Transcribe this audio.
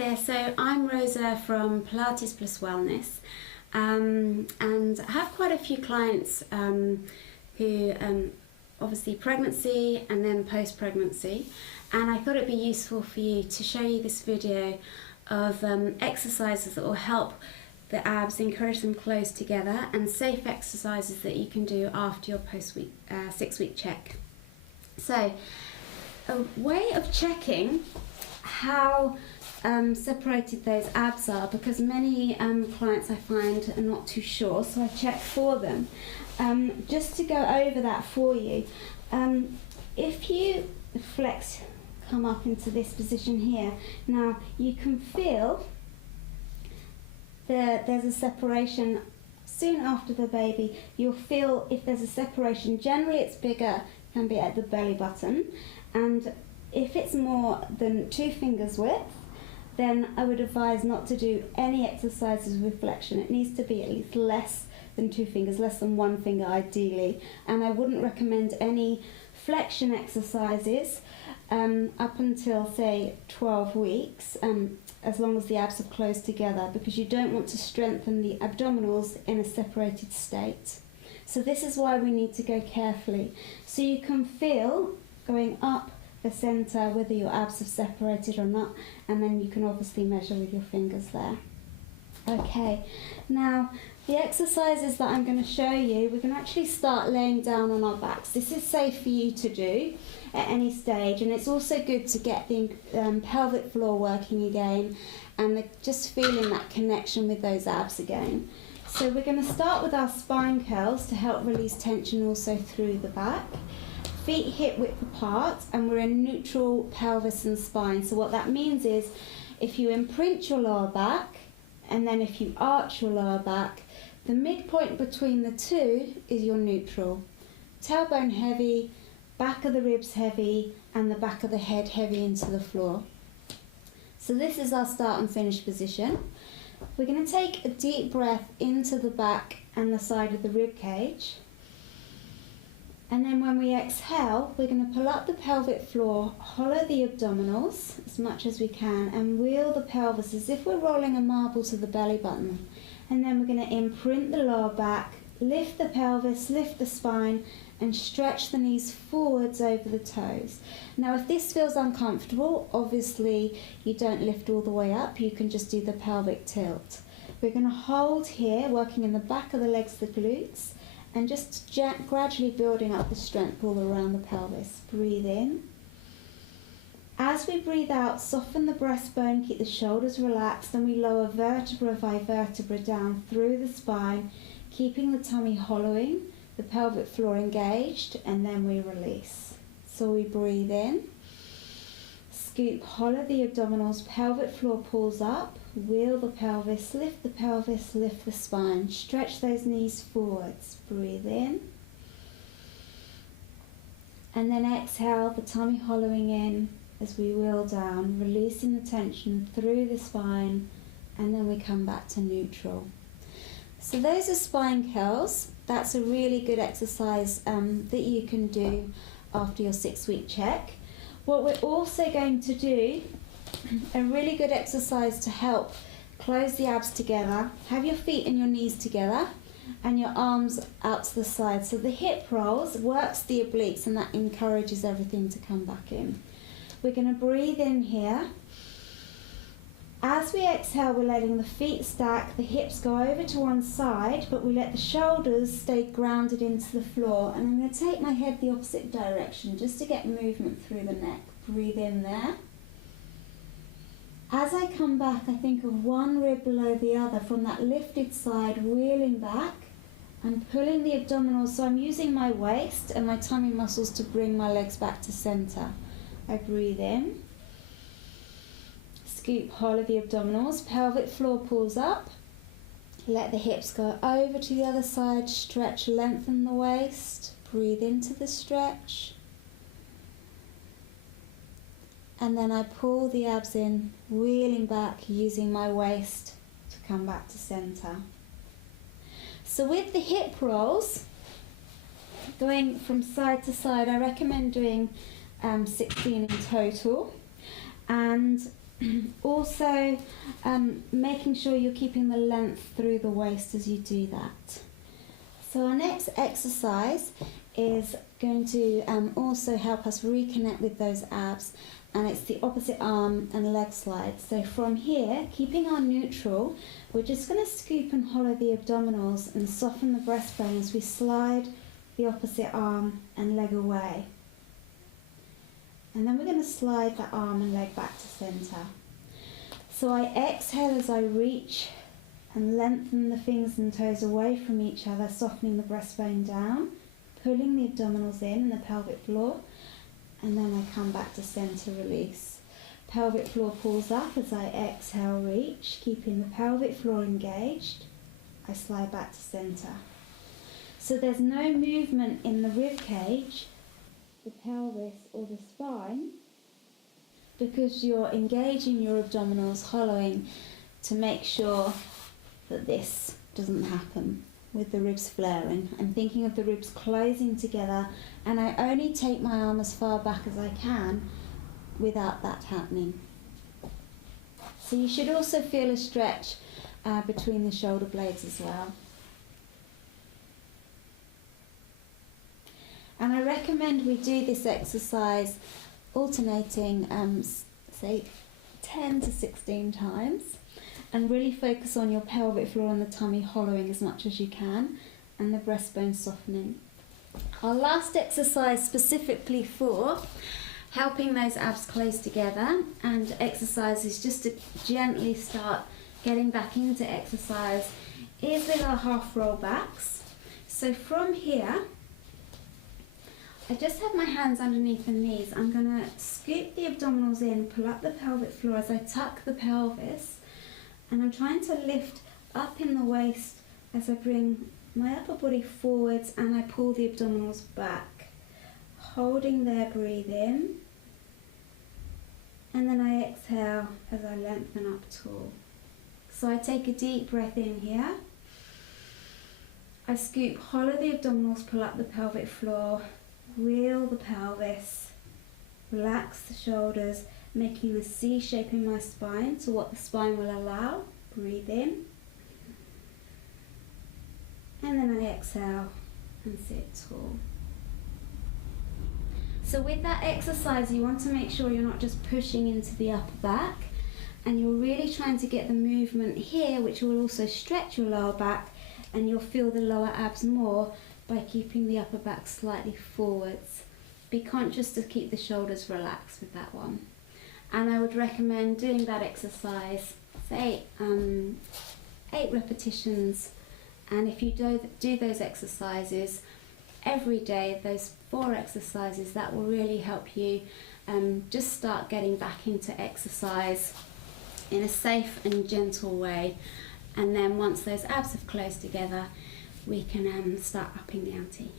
there, so I'm Rosa from Pilates Plus Wellness, and I have quite a few clients who obviously pregnancy and then post-pregnancy, and I thought it'd be useful for you to show you this video of exercises that will help the abs, encourage them close together, and safe exercises that you can do after your post-week 6-week check. So a way of checking how separated those abs are, because many clients I find are not too sure, so I check for them. Just to go over that for you, if you flex, come up into this position here, now you can feel there's a separation soon after the baby. You'll feel if there's a separation, generally it's bigger, can be at the belly button, and if it's more than 2 fingers width, then I would advise not to do any exercises with flexion. It needs to be at least less than 2 fingers, less than 1 finger ideally, and I wouldn't recommend any flexion exercises up until say 12 weeks, as long as the abs are close together, because you don't want to strengthen the abdominals in a separated state. So this is why we need to go carefully. So you can feel going up the centre whether your abs have separated or not, and then you can obviously measure with your fingers there. Okay, now the exercises that I'm going to show you, we're going to actually start laying down on our backs. This is safe for you to do at any stage, and it's also good to get the pelvic floor working again, and just feeling that connection with those abs again. So we're going to start with our spine curls to help release tension also through the back. Feet hip width apart, and we're in neutral pelvis and spine. So what that means is if you imprint your lower back and then if you arch your lower back, the midpoint between the two is your neutral. Tailbone heavy, back of the ribs heavy, and the back of the head heavy into the floor. So this is our start and finish position. We're going to take a deep breath into the back and the side of the rib cage. And then when we exhale, we're going to pull up the pelvic floor, hollow the abdominals as much as we can, and wheel the pelvis as if we're rolling a marble to the belly button. And then we're going to imprint the lower back, lift the pelvis, lift the spine, and stretch the knees forwards over the toes. Now if this feels uncomfortable, obviously you don't lift all the way up, you can just do the pelvic tilt. We're going to hold here, working in the back of the legs, the glutes, and just gradually building up the strength all around the pelvis. Breathe in. As we breathe out, soften the breastbone, keep the shoulders relaxed, and we lower vertebra by vertebra down through the spine, keeping the tummy hollowing, the pelvic floor engaged, and then we release. So we breathe in, scoop, hollow the abdominals, pelvic floor pulls up, wheel the pelvis, lift the spine, stretch those knees forwards, breathe in, and then exhale, the tummy hollowing in as we wheel down, releasing the tension through the spine, and then we come back to neutral. So those are spine curls. That's a really good exercise that you can do after your 6-week check. What we're also going to do, a really good exercise to help close the abs together, have your feet and your knees together and your arms out to the side. So the hip rolls works the obliques, and that encourages everything to come back in. We're going to breathe in here. As we exhale, we're letting the feet stack, the hips go over to one side, but we let the shoulders stay grounded into the floor. And I'm going to take my head the opposite direction just to get movement through the neck. Breathe in there. As I come back, I think of one rib below the other from that lifted side, wheeling back and pulling the abdominals. So I'm using my waist and my tummy muscles to bring my legs back to center. I breathe in. Scoop, hollow the abdominals, pelvic floor pulls up, let the hips go over to the other side, stretch, lengthen the waist, breathe into the stretch, and then I pull the abs in, wheeling back, using my waist to come back to center. So with the hip rolls, going from side to side, I recommend doing 16 in total, and Also, making sure you're keeping the length through the waist as you do that. So our next exercise is going to also help us reconnect with those abs, and it's the opposite arm and leg slide. So from here, keeping our neutral, we're just going to scoop and hollow the abdominals and soften the breastbone as we slide the opposite arm and leg away. And then we're going to slide that arm and leg back to centre. So I exhale as I reach and lengthen the fingers and toes away from each other, softening the breastbone down, pulling the abdominals in and the pelvic floor, and then I come back to centre, release. Pelvic floor pulls up as I exhale, reach, keeping the pelvic floor engaged. I slide back to centre. So there's no movement in the rib cage, the pelvis or the spine, because you're engaging your abdominals, hollowing to make sure that this doesn't happen with the ribs flaring. I'm thinking of the ribs closing together, and I only take my arm as far back as I can without that happening. So you should also feel a stretch between the shoulder blades as well. And I recommend we do this exercise alternating, say 10 to 16 times, and really focus on your pelvic floor and the tummy hollowing as much as you can, and the breastbone softening. Our last exercise specifically for helping those abs close together, and exercises just to gently start getting back into exercise, is with our half roll backs. So from here, I just have my hands underneath the knees. I'm going to scoop the abdominals in, pull up the pelvic floor as I tuck the pelvis, and I'm trying to lift up in the waist as I bring my upper body forwards and I pull the abdominals back. Holding there, breathe in, and then I exhale as I lengthen up tall. So I take a deep breath in here. I scoop, hollow the abdominals, pull up the pelvic floor, wheel the pelvis, relax the shoulders, making the C shape in my spine to what the spine will allow. Breathe in, and then I exhale and sit tall. So with that exercise, you want to make sure you're not just pushing into the upper back, and you're really trying to get the movement here, which will also stretch your lower back, and you'll feel the lower abs more by keeping the upper back slightly forwards. Be conscious to keep the shoulders relaxed with that one. And I would recommend doing that exercise, say 8 repetitions. And if you do those exercises every day, those 4 exercises, that will really help you just start getting back into exercise in a safe and gentle way. And then once those abs have closed together, we can start upping the ante.